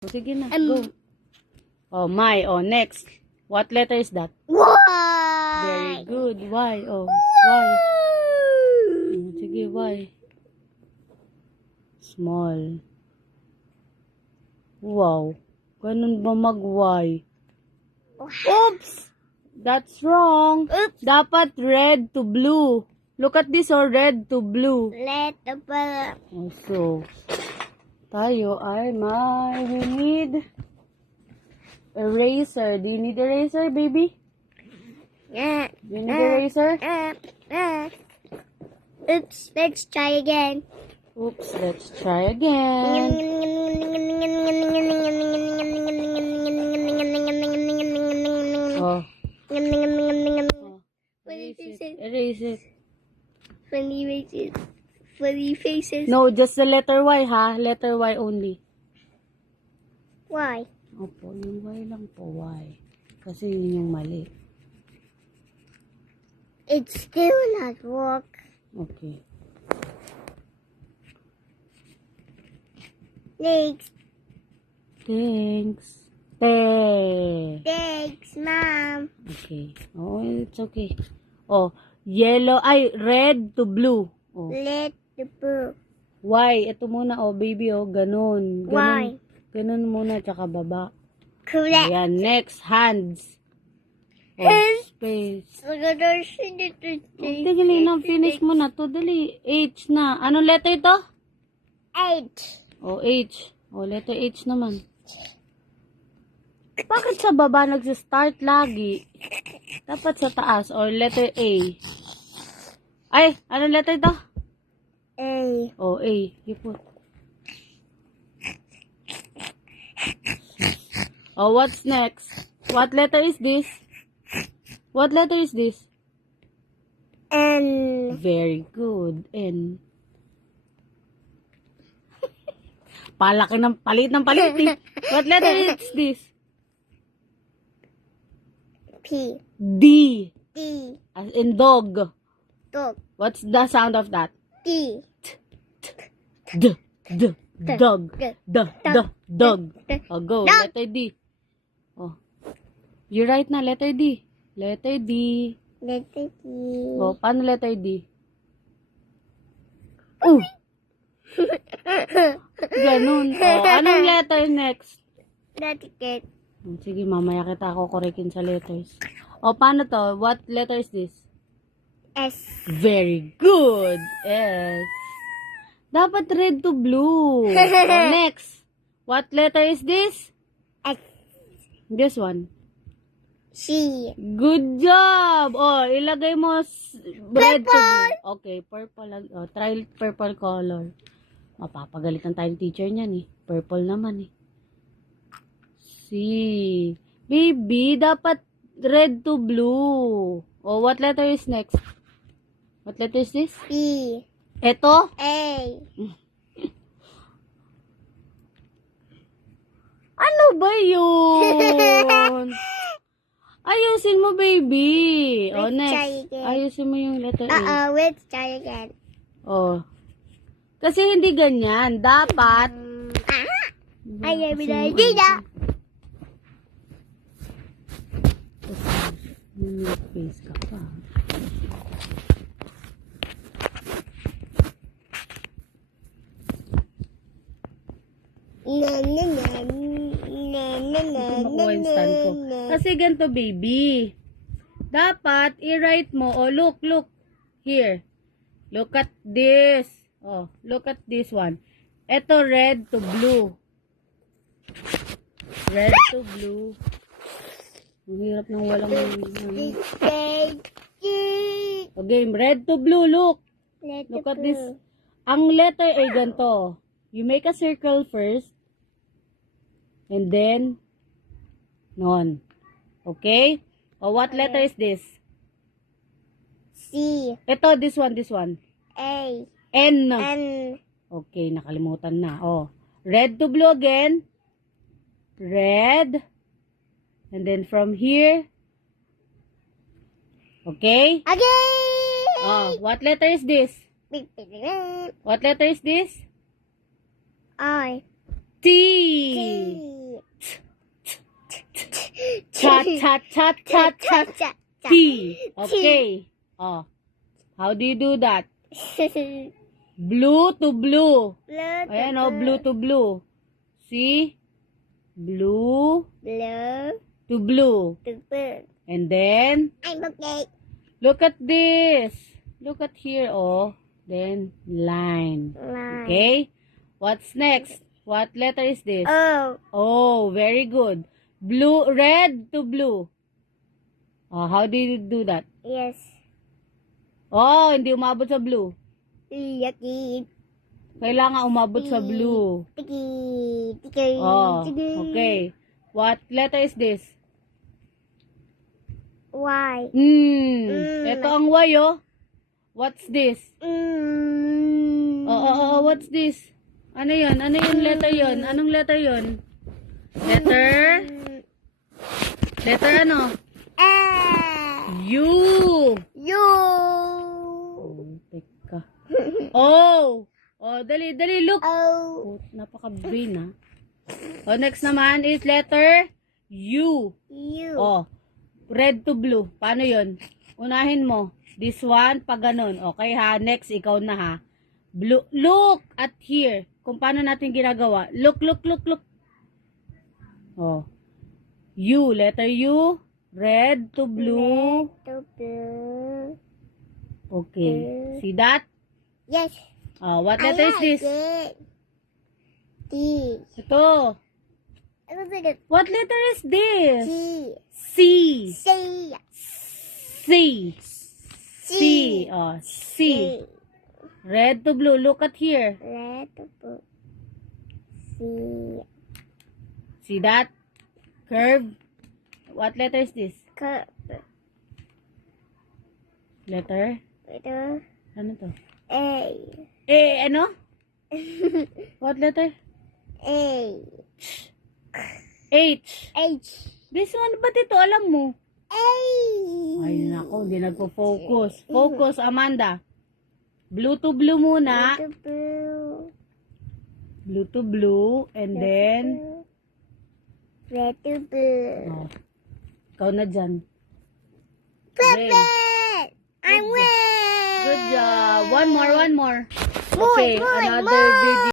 O, sige na, go. Oh, my. Oh, next. What letter is that? Very Y. good. Y. Oh, Y. Sige, Y. Small. Wow. Ganun ba mag-Y? Oops! That's wrong. Oops. Dapat red to blue. Look at this, oh, red to blue. Letter B. Oh, so, tayo ay we need eraser. Do you need eraser, baby? Yeah. Do you need eraser? Oops. Let's try again. Oops, let's try again. Oh, erase it. Erase it. Funny faces. Funny faces. No, just the letter Y, ha? Letter Y only. Why? Opo, yung Y lang po, Y. Kasi yun yung mali. It's still not work. Okay. Next. Thanks. Thanks, Mom. Okay. Oh, it's okay. Oh, yellow. Ay, red to blue. Oh. Let the book. Y. Ito muna, oh, baby, oh. Ganun. Y. Ganun muna, tsaka baba. Correct. Ayan, next, hands. Oh, space. Oh, dali na, finish mo na to. Dali. H na. Anong letter ito? H. Oh, H. Oh, letter H naman. Bakit sa baba nagsa-start lagi? Dapat sa taas. Or letter A. Ay, anong letter ito? A. Oh, A. You put. Oh, what's next? What letter is this? What letter is this? N. Very good. N. Palaki ng palit ng palit. Eh. What letter is this? P. D. D. As in dog. Dog. What's the sound of that? D. D. D. Dog. D. D. D. Dog. Oh, go. Dog. Letter D. Oh. You right na. Letter D. Letter D. Letter D. Oh, paano letter D? Oh. Ganun. Oh, anong letter next? Letter K. Sige, mamaya kita ako korekin sa letters. O, paano to? What letter is this? S. Very good. S. Dapat red to blue. O, next. What letter is this? X. This one. C. Good job. O, ilagay mo red to blue. Okay, purple. O, try purple color. Mapapagalitan tayo ng teacher niyan eh. Purple naman eh. C. Baby, dapat red to blue. Oh, what letter is next? What letter is this? B. Ito? A. Ano ba yun? Ayusin mo, baby. Oh, Let's try next. again. Ayusin mo yung letter A. Let's try again. Oh. Kasi hindi ganyan. Dapat. I have an idea. Face ka pa. Na na na na na na Makuha yung stand ko. Kasi ganito, baby. Dapat, i-write mo. Oh, look. Here. Look at this. Oh, look at this one. Ito, red to blue. Red to blue. Ang hirap nang walang... Okay, red to blue, look. Look at this. Ang letter A, ganito. You make a circle first. And then, non. Okay? O, what letter is this? C. Ito, this one. A. N. N. Okay, nakalimutan na. Oh, red to blue again. Red. And then from here. Okay? Again. Oh, what letter is this? What letter is this? I. T. T. Cha, cha, cha, cha, cha, Cha. T. Okay. Oh. How do you do that? Blue to blue. Ayan, oh, blue to blue. See? Blue Blue. to blue. Blue. And then, I'm okay. look at this. Look at here, oh. Then, line. Line. Okay? What's next? What letter is this? Oh. Oh, very good. Blue, red to blue. Oh, how do you do that? Yes. Oh, hindi umabot sa blue. Yucky. Kailangan umabot sa blue. Tiki. Tiki. Oh, Tiki. okay. What letter is this? Y. Ito ang Y, oh. What's this? What's this? Ano yun? Ano yung letter yun? Anong letter yun? Letter? Letter ano? U. You. Oh, teka. Oh! Oh, dali, dali, look. Oh. Oh, napaka-brain, ha? Oh, next naman is letter U. You. Oh, red to blue. Paano yun? Unahin mo. This one, pag ganun. Okay, ha? Next, ikaw na, ha? Blue. Look at here. Kung paano natin ginagawa. Look, look, look, look. Oh. U. Letter U. Red to blue. To blue. Okay. See that? Yes. Oh, what letter is this? It. D. Ito. It was like a What letter is this? T. C. C. C. C. Oh, C. Red to blue. Look at here. Red to blue. C. See that? Curve. What letter is this? Curve. Letter? Ito. Ano to? A. Ano? What letter? A. H. H. This one, ba't ito? Alam mo? A. Ay, nako, hindi nagpo-focus. Focus, Amanda. Blue to blue muna. Red to blue. Blue to blue. And then, Red to blue. oh, ikaw na dyan. Perfect! I'm win! Good job. One more, one more. More, Okay, more, another more. video.